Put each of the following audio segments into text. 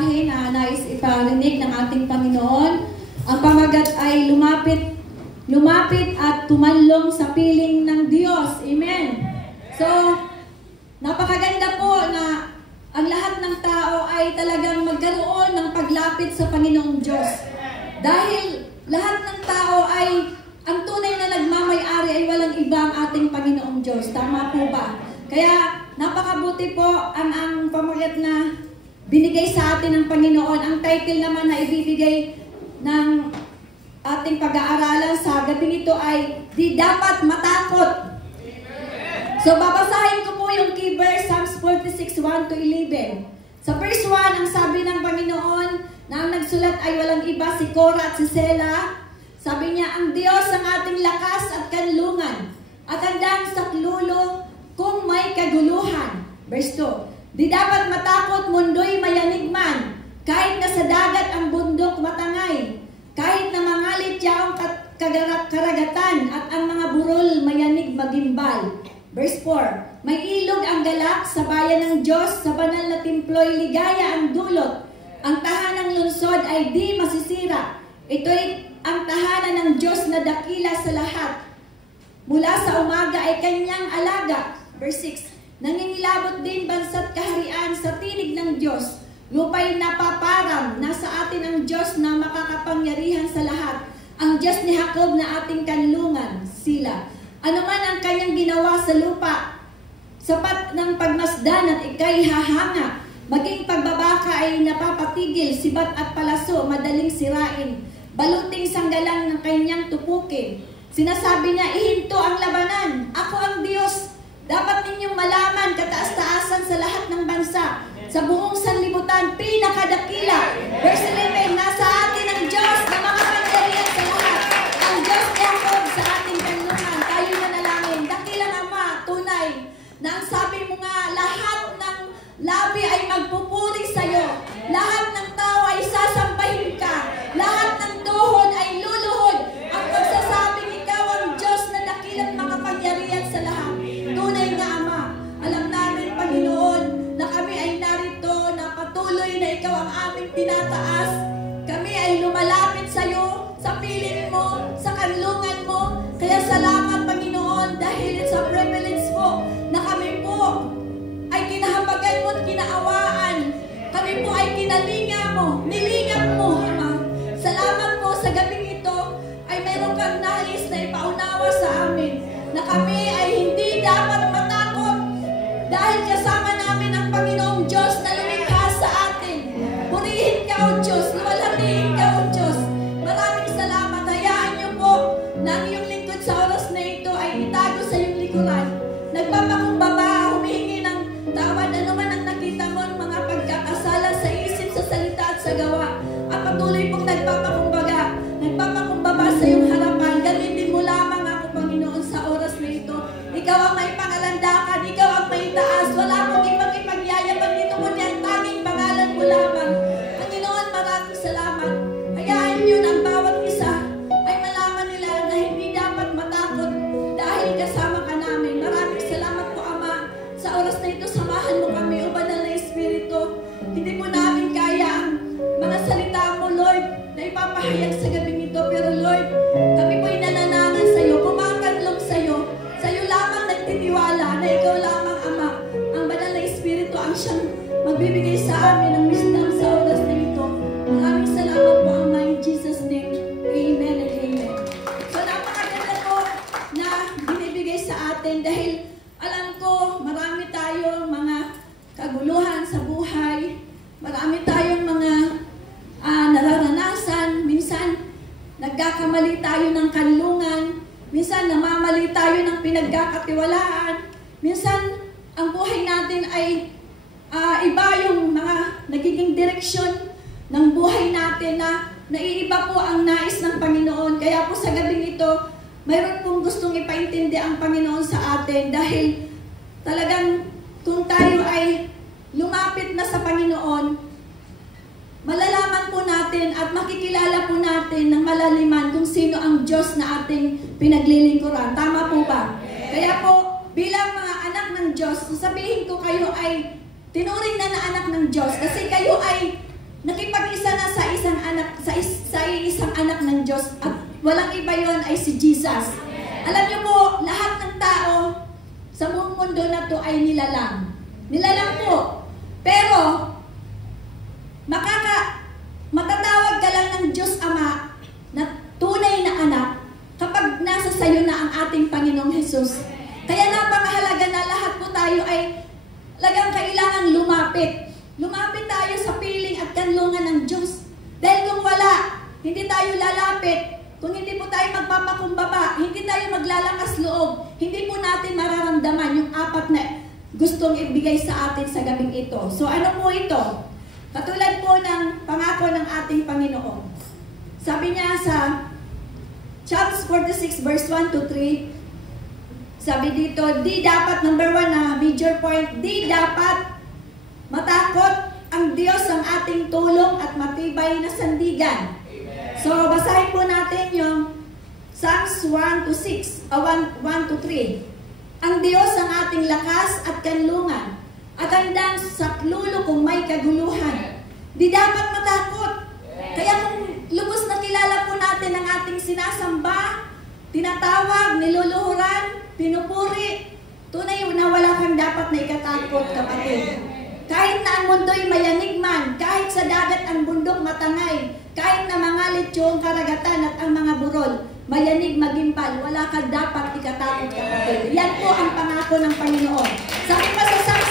mensahe na nais iparinig ng ating Panginoon. Ang pamagat ay lumapit at tumanlong sa piling ng Diyos. Amen. So, napakaganda po na ang lahat ng tao ay talagang magkaroon ng paglapit sa Panginoong Diyos. Dahil lahat ng tao ay, ang tunay na nagmamay-ari ay walang ibang ating Panginoong Diyos. Tama po ba? Kaya napakabuti po ang pamagat na binigay sa atin ng Panginoon. Ang title naman na ibibigay ng ating pag-aaralan sa gabi ito ay Di Dapat Matakot. So babasahin ko po yung key verse, Psalms 46, 1-11. Sa verse 1, ang sabi ng Panginoon na ang nagsulat ay walang iba, si Cora at si Sela. Sabi niya, ang Diyos ang ating lakas at kanlungan at handang saklulo kung may kaguluhan. Verse 2, di dapat matakot, mundo'y mayanig man, kahit na sa dagat ang bundok matangay, kahit na mangalit yaong karagatan at ang mga burol mayanig magimbal. Verse 4, may ilog ang galak sa bayan ng Diyos, sa banal na templo'y ligaya ang dulot. Ang tahanang lungsod ay di masisira. Ito'y ang tahanan ng Diyos na dakila sa lahat. Mula sa umaga ay kanyang alaga. Verse 6, nangingilabot din bansa't kaharian sa tinig ng Diyos. Lupa'y napaparam, nasa atin ang Diyos na makakapangyarihan sa lahat. Ang Diyos ni Jacob na ating kanlungan, sila. Ano man ang kanyang ginawa sa lupa, sapat ng pagmasdan at ika'y hahanga. Maging pagbabaka ay napapatigil, sibat at palaso, madaling sirain. Baluting sanggalang ng kanyang tupukin. Sinasabi niya, ihinto ang labanan. Ako ang Diyos. Dapat ninyong malaman, kataas-taasan sa lahat ng bansa. Sa buong sanlibutan, pinakadakila. Verse 11, nasa atin ang Diyos na makapangyarihan sa lahat. Ang Diyos ni Jacob sa ating kanlungan. Tayo manalangin. Dakilang Ama, tunay, na ang sabi mo nga, lahat ng labi ay magpupuri sa iyo. Lahat ng tao ay sasambahin ka. Lahat ng tuhod ay luluhod. Ang pagsasabing ikaw ang Diyos na dakilang makapangyarihan sa lahat. Tunay nga, Ama, alam namin, Panginoon, na kami ay narito, na patuloy na ikaw ang aming tinataas. Kami ay lumalapit sa iyo, sa piling mo, sa kanlungan mo. Kaya salamat, Panginoon, dahil it's a privilege po na kami po ay kinahabagan mo at kinaawaan. Kami po ay kinalinga mo, nilingap mo, Ama. Salamat po sa gabing ito ay meron kang nais na ipaunawa sa amin na kami ay hindi dapat matakot dahil kasama namin ang Panginoong Diyos na lumikha sa atin. Purihin ka, O Diyos, luwalhatiin ka, O Diyos. Maraming salamat. Hayaan niyo po na ang iyong lingkod sa oras na ito ay itago sa iyong likuran. Nagpapakumbaba, humihingi ng tawad, ano man ang nakita mo, mga pagkakasala sa isip, sa salita at sa gawa. At patuloy pong nagpapakumbaba sa iyong harapan. Gamitin mo lamang ako, Panginoon, sa oras na ito. Ikaw ang may pangalandakan, ikaw ang may taas. Wala mong ibang ipagyayaman dito mo niyan, tanging pangalan mo lamang. Panginoon, maraming salamat. Hayaan niyo na ang bawat isa ay malaman nila na hindi dapat matakot dahil kasama ka namin. Maraming salamat po, Ama. Sa oras na ito, samahan mo kami, O Banal na Espiritu. Hindi mo namin kaya ang mga salita mo, Lord, na ipapahayag sa gabing ito. Pero Lord, kami po'y nananangan sa iyo, kumakanlong sa iyo. Sa iyo lamang nagtitiwala na ikaw lamang, Ama. Ang Banal na Espiritu ang siyang magbibigay sa amin ng wisdom sa oras na ito. Maraming salamat po, Ama, in Jesus' name. Amen and amen. So napakaganda po na binibigay sa atin dahil alam ko marami tayong mga kaguluhan sa buhay. Marami tayong mga nararanasan. Minsan nagkakamali tayo ng kanlungan. Minsan namamali tayo ng pinagkakatiwalaan. Minsan ang buhay natin ay iba yung mga nagiging direksyon ng buhay natin na naiiba po ang nais ng Panginoon. Kaya po sa gabing ito, mayroon pong gustong ipaintindi ang Panginoon sa atin dahil talagang kung tayo ay lumapit na sa Panginoon, malalaman po natin at makikilala po natin ng malaliman kung sino ang Diyos na ating pinaglilingkuran. Tama po ba? Kaya po, bilang mga anak ng Diyos, sasabihin ko kayo ay tinuring na anak ng Diyos kasi kayo ay nakipag-isa na sa isang anak, sa isang anak ng Diyos, at walang iba yon ay si Jesus. Alam niyo po, lahat ng tao sa buong mundo na to ay nilalang. Nilalang po. Pero, matatawag ka lang ng Diyos Ama na tunay na anak kapag nasa sayo na ang ating Panginoong Jesus. Kaya napakahalaga na lahat po tayo ay talagang kailangang lumapit. Lumapit tayo sa piling at kanlungan ng Diyos. Dahil kung wala, hindi tayo lalapit. Kung hindi po tayo magpapakumbaba, hindi tayo maglalakas loob, hindi po natin mararamdaman yung apat na gustong ibigay sa atin sa gabing ito. So ano po ito? Katulad po ng pangako ng ating Panginoon. Sabi niya sa Psalms 46 verse 1 to 3, sabi dito, di dapat, number 1 na major point, di dapat matakot ang Diyos ang ating tulong at matibay na sandigan. So, basahin po natin yung Psalms 1 to 6, 1 to 3. Ang Diyos ang ating lakas at kanlungan, at handang saklulo kung may kaguluhan. Di dapat matakot. Kaya kung lubos na kilala po natin ang ating sinasamba, tinatawag, niluluhuran, pinupuri, tunay na wala kang dapat na ikatakot, kapatid. Kahit na ang mundo'y mayanig man, kahit sa dagat ang bundok matangay, kahit na mangalit yung karagatan at ang mga burol, mayanig magimpal, wala kang dapat ikatakot, kapatid. Yan po ang pangako ng Panginoon. Sabi pa sa Psalm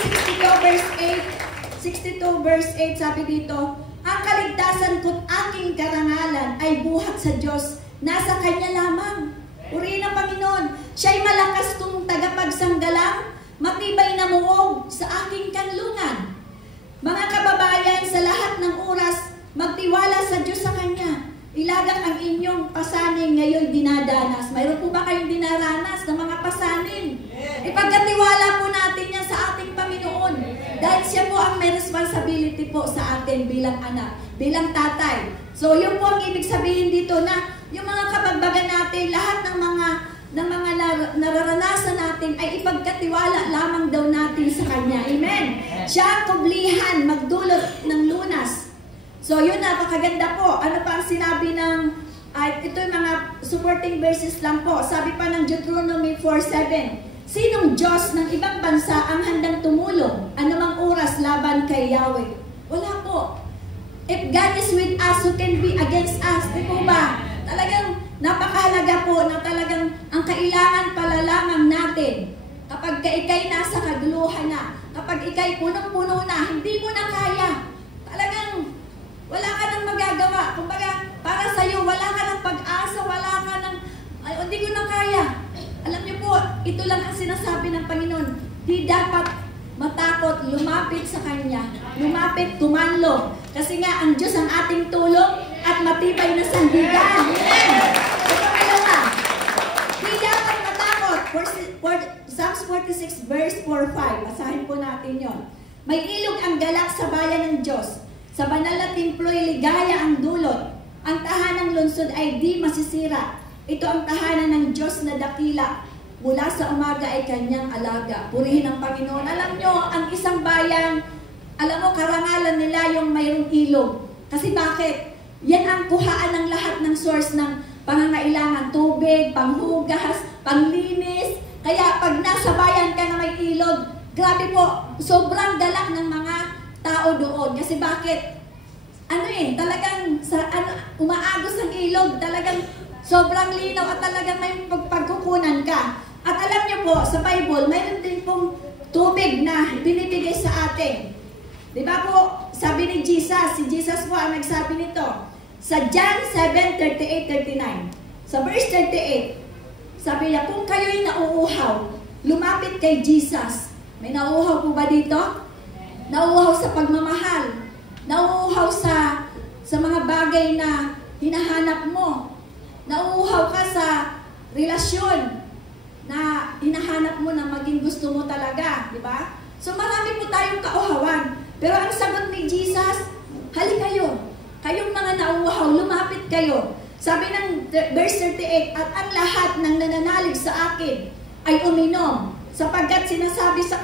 62 verse 8, sabi dito, ang kaligtasan ko't aking karangalan ay buhat sa Diyos, nasa Kanya lamang. Purihin ang Panginoon. Siya'y malakas kong tagapagsanggalang, matibay na muog sa aking kanlungan. Mga kababayan, sa lahat ng oras, magtiwala sa Diyos sa Kanya. Ilagak ang inyong pasanin ngayon dinadanas. Mayroon po ba kayong dinaranas ng mga pasanin? Ipagkatiwala po natin yan sa ating Panginoon. Dahil siya po ang may responsibility po sa atin bilang anak, bilang tatay. So, yun po ang ibig sabihin dito na yung mga kabagbagan natin, lahat ng mga nararanasan natin ay ipagkatiwala lamang daw natin sa Kanya. Amen? Siya ang kublihan, magdulot ng lunas. So, yun, napakaganda po. Ano pa ang sinabi ng, ito yung mga supporting verses lang po. Sabi pa ng Deuteronomy 4:7, sinong Diyos ng ibang bansa ang handang tumulong anumang oras laban kay Yahweh? Wala po. If God is with us, who can be against us? Di po ba? Talagang napakahalaga po na talagang ang kailangan pala lamang natin kapag ikay nasa kaguluhan na, kapag ikay punong-puno na, hindi mo na kaya. Talagang wala ka nang magagawa. Kumbaga, para sa'yo, wala ka ng pag-asa, wala ka ng, ay, hindi ko na kaya. Alam niyo po, ito lang ang sinasabi ng Panginoon. Di dapat matakot, lumapit sa Kanya. Lumapit, tumanlo. Kasi nga, ang Diyos ang ating tulong at matibay na sandigan. Amen! Di dapat matakot. Psalms 46 verse 4-5. Basahin po natin yon. May ilog ang galak sa bayan ng Diyos. Sa banal na templo'y ligaya ang dulot. Ang tahanang lungsod ay di masisira. Ito ang tahanan ng Diyos na dakila. Mula sa umaga ay Kanyang alaga. Purihin ang Panginoon. Alam nyo, ang isang bayan, alam mo, karangalan nila yung mayroong ilog. Kasi bakit? Yan ang kuhaan ng lahat ng source ng pangangailangan. Tubig, panghugas, panglinis. Kaya pag nasa bayan ka na may ilog, grabe po, sobrang galak ng mga tao doon. Kasi bakit? Talagang umaagos ang ilog, talagang sobrang linaw at talagang may pagkukunan ka. At alam niyo po, sa Bible, mayroon din pong tubig na binibigay sa atin. Di ba po, sabi ni Jesus, si Jesus po ang nagsabi nito. Sa John 7:38-39, sa verse 38, sabi niya, kung kayo'y nauuhaw, lumapit kay Jesus. May nauuhaw po ba dito? Nauuhaw sa pagmamahal. Nauuhaw sa mga bagay na hinahanap mo. Nauuhaw ka sa relasyon na hinahanap mo na maging gusto mo talaga. Di ba? So marami po tayong kauhawan. Pero ang sagot ni Jesus, hali kayo. Kayong mga nauuhaw, lumapit kayo. Sabi ng verse 38, at ang lahat ng nananalig sa akin ay uminom. Sapagkat sinasabi sa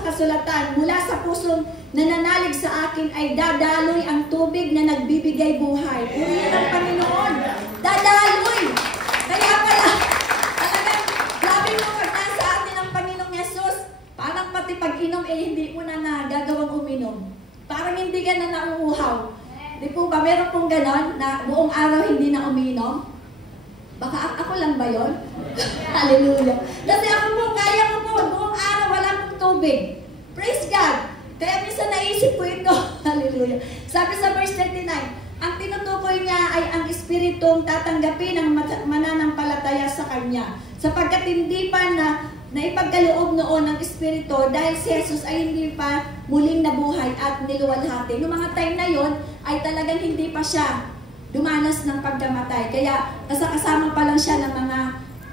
kasulatan, mula sa pusong nananalig sa akin ay dadaloy ang tubig na nagbibigay buhay. Purihin ang Panginoon. Dadaloy. Kaya pala, talagang grabe mo pag nasa atin ang Panginoong Yesus, parang pati pag-inom hindi mo na nagagawang uminom. Parang hindi ka na nauuhaw. Di po ba, meron pong ganon na buong araw hindi na uminom? Baka ako lang ba yun? Hallelujah. Kasi ako po, kaya ko po, buong araw wala pong tubig. Praise God. Kaya minsan naisip ko ito. Hallelujah. Sabi sa verse 39, ang tinutukoy niya ay ang espiritong tatanggapin ng mananampalataya sa Kanya. Sapagkat hindi pa naipagkaloob noon ng espiritu dahil si Jesus ay hindi pa muling nabuhay at niluwalhati. Noong mga time na yon ay talagang hindi pa siya dumanas ng pagkamatay. Kaya kasama pa lang siya ng mga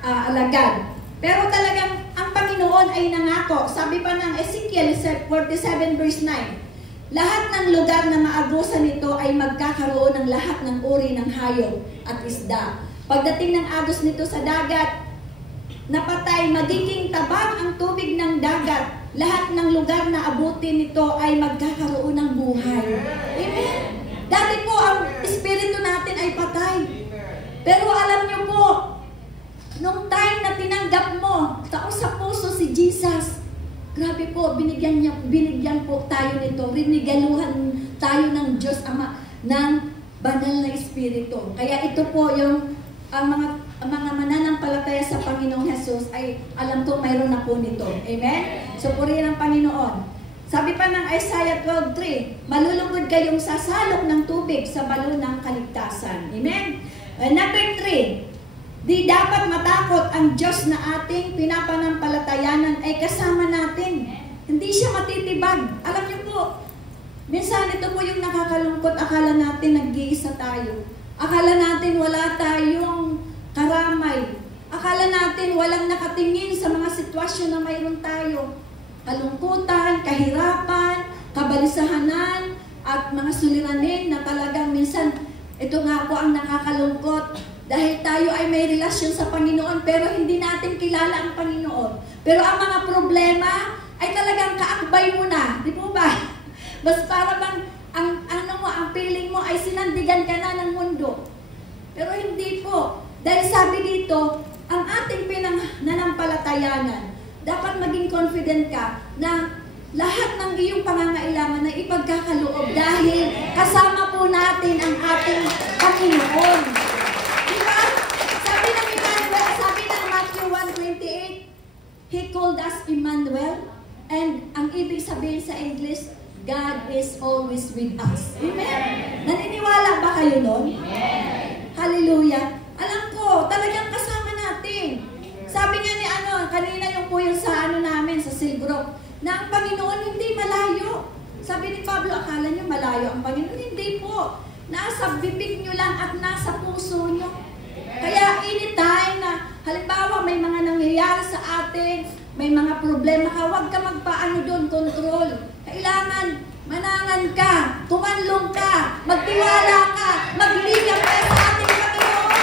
alagad. Pero talagang ang Panginoon ay nangako. Sabi pa ng Ezekiel 47 verse 9, lahat ng lugar na maagusan nito ay magkakaroon ng lahat ng uri ng hayop at isda. Pagdating ng agos nito sa dagat, napatay, magiging tabang ang tubig ng dagat. Lahat ng lugar na abutin nito ay magkakaroon ng buhay. Amen? Dati po, ang espiritu natin ay patay. Pero alam niyo po, nung time na tinanggap mo, taong sa puso si Jesus, grabe po, binigyan po tayo nito. Rinigaluhan tayo ng Diyos Ama, ng banal na espiritu. Kaya ito po yung ang mga mananampalataya sa Panginoong Jesus ay alam ko mayroon na po nito. Amen? So, purihin ang Panginoon. Sabi pa ng Isaiah 12:3, malulugod kayong sasalok ng tubig sa balon ng kaligtasan. Amen? Number 3, di dapat matakot ang Diyos na ating pinapanampalatayanan ay kasama natin. Hindi siya matitibag. Alam niyo po, minsan ito po yung nakakalungkot. Akala natin nag-iisa tayo. Akala natin wala tayong karamay. Akala natin walang nakatingin sa mga sitwasyon na mayroon tayo. Kalungkutan, kahirapan, kabalisahanan, at mga suliranin na talagang minsan, ito nga po ang nakakalungkot. Dahil tayo ay may relasyon sa Panginoon, pero hindi natin kilala ang Panginoon. Pero ang mga problema ay talagang kaakbay mo na. Di po ba? Mas para bang, ang feeling mo ay sinandigan ka na ng mundo. Pero hindi po. Dahil sabi dito, ang ating pinananampalatayanan, dapat maging confident ka na lahat ng iyong pangangailangan ay ipagkakaloob dahil kasama po natin ang ating Panginoon. Diba? Sabi ng Matthew 1:28, He called us Emmanuel, and ang ibig sabihin sa English, God is always with us. Amen? Naniniwala ba kayo nun? Amen. Hallelujah. Alam ko, talagang kasama natin. Sabi nga ni kanina yung sa namin, sa Silbrook, na ang Panginoon hindi malayo. Sabi ni Pablo, akala niyo malayo ang Panginoon? Hindi po. Nasa bibig niyo lang at nasa puso niyo. Kaya anytime na, halimbawa may mga nangyayari sa atin, may mga problema ka, huwag ka magpaano doon, control. Kailangan, manangan ka, tumanlong ka, magtiwala ka, magligang ka sa ating Panginoon.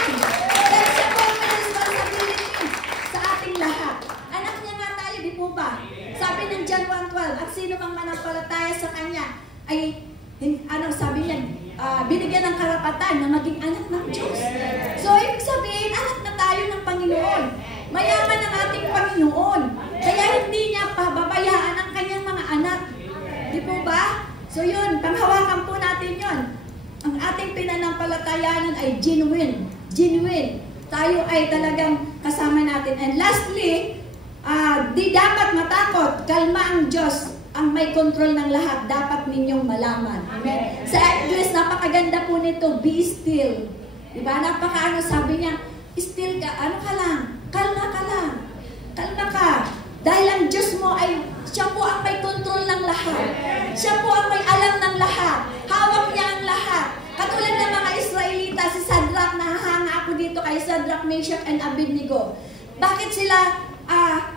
Dahil siya po may responsibility sa ating lahat. Anak niya nga tayo, di po ba? Sabi ng John 1:12, at sino mang manampalataya sa Kanya, ay, sabi niya, binigyan ng karapatan na maging anak ng Diyos. So, ibig sabihin, anak na tayo ng Panginoon. Mayaman ang ating Panginoon. Kaya hindi niya pababayaan ang kanyang mga anak. Di po ba? So yun, panghawakan po natin yun. Ang ating pinanampalatayanan ay genuine. Genuine. Tayo ay talagang kasama natin. And lastly, di dapat matakot. Kalma ang Diyos. Ang may control ng lahat. Dapat ninyong malaman. Amen? Sa English, napakaganda po nito. Be still. Diba? Sabi niya, still ka. Ano ka lang? Kalma ka lang. Kalma ka. Dahil ang Diyos mo ay, siya po ang may control ng lahat. Siya po ang may alam ng lahat. Hawak niya ang lahat. Katulad ng mga Israelita, si Shadrach, nahahanga ako dito kay Shadrach, Meshach, and Abednego. Bakit sila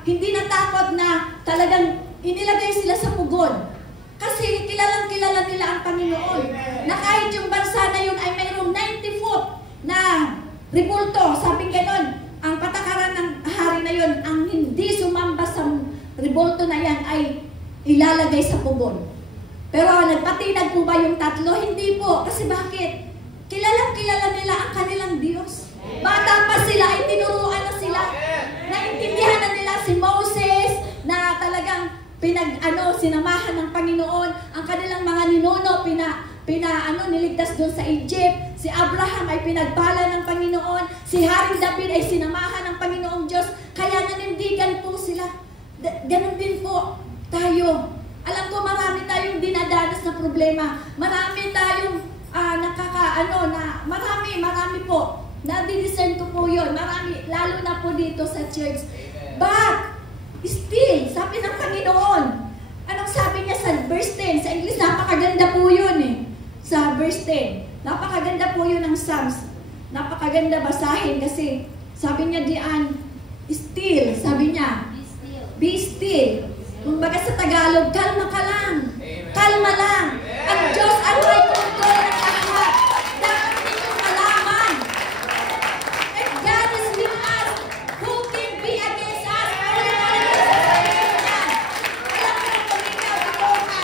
hindi natakot na talagang inilagay sila sa pugon? Kasi kilalang kilala nila ang Panginoon. Na kahit yung bansa na yun ay mayroong 90 foot na ribulto. Sabi ganon, ang patakaran ng hari na yun, ang hindi sumamba sa ilalagay sa pugon. Pero nagpatinag po ba yung tatlo? Hindi po. Kasi bakit? Kilalang-kilala nila ang kanilang Diyos. Bata pa sila, ay tinuruan na sila. Naintindihan na nila si Moses na talagang sinamahan ng Panginoon. Ang kanilang mga ninuno, niligtas doon sa Egypt. Si Abraham ay pinagpala ng Panginoon. Si Haring David ay sinamahan ng Panginoong Diyos. Kaya nanindigan po sila. Ganon din po tayo. Alam ko marami tayong dinadanas na problema. Marami tayong marami po. Nadi-discern ko po yun. Marami, lalo na po dito sa church. But, still, sabi ng Panginoon, anong sabi niya sa verse 10? Sa English, napakaganda po yun eh. Sa verse 10. Napakaganda po yun ng Psalms. Napakaganda basahin kasi sabi niya diyan, still, sabi niya, be still. Kumbaga sa Tagalog, kalma ka lang. Kalma lang. Ang Diyos ang may kontrol ng lahat. Dapat ninyong malaman. If God is with us, who can be against us? Alam mo kung ikaw na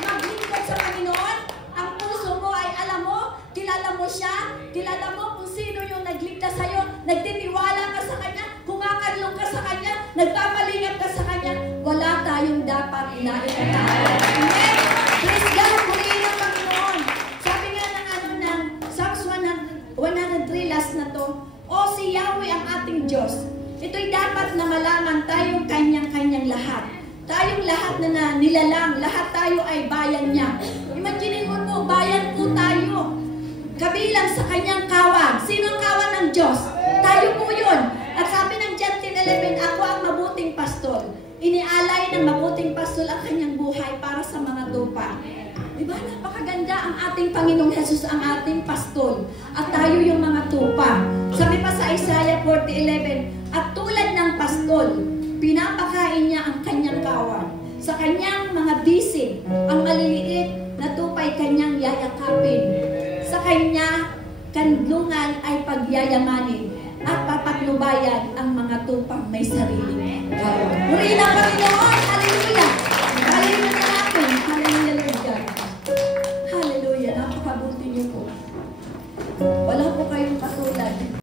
maglingkod sa Panginoon, ang puso mo ay alam mo, kilala mo siya, kilala mo kung sino yung nagligtas sa'yo, nagtitiwala ka sa Kanya, kumakanlong ka sa Kanya, nagpapalingap ka sa Kanya, wala tayong dapat inaikatawa. Amen? Praise God, purihin ang Panginoon. Sabi nga ng Psalms 103 last na to, o si Yahweh ang ating Diyos. Ito'y dapat na malaman tayong kanyang-kanyang lahat. Tayong lahat na nilalang, lahat tayo ay bayan niya. Imagine mo po, bayan po tayo. Kabilang sa kanyang kawan. Sino ang kawan ng Diyos? Tayo po yun. At sabi ng John 10:11, ako ang mabuting pastol. Inialay ng mabuting pastol ang kanyang buhay para sa mga tupa. Diba? Napakaganda ang ating Panginoong Jesus, ang ating pastol. At tayo yung mga tupa. Sabi pa sa Isaiah 40:11, at tulad ng pastol, pinapakain niya ang kanyang kawan. Sa kanyang mga bisin, ang maliliit na tupay kanyang yayakapin. Sa kanya, kanlungan ay pagyayamanin at papatnubayan ang mga tupang may sariling kawan. Purihin ang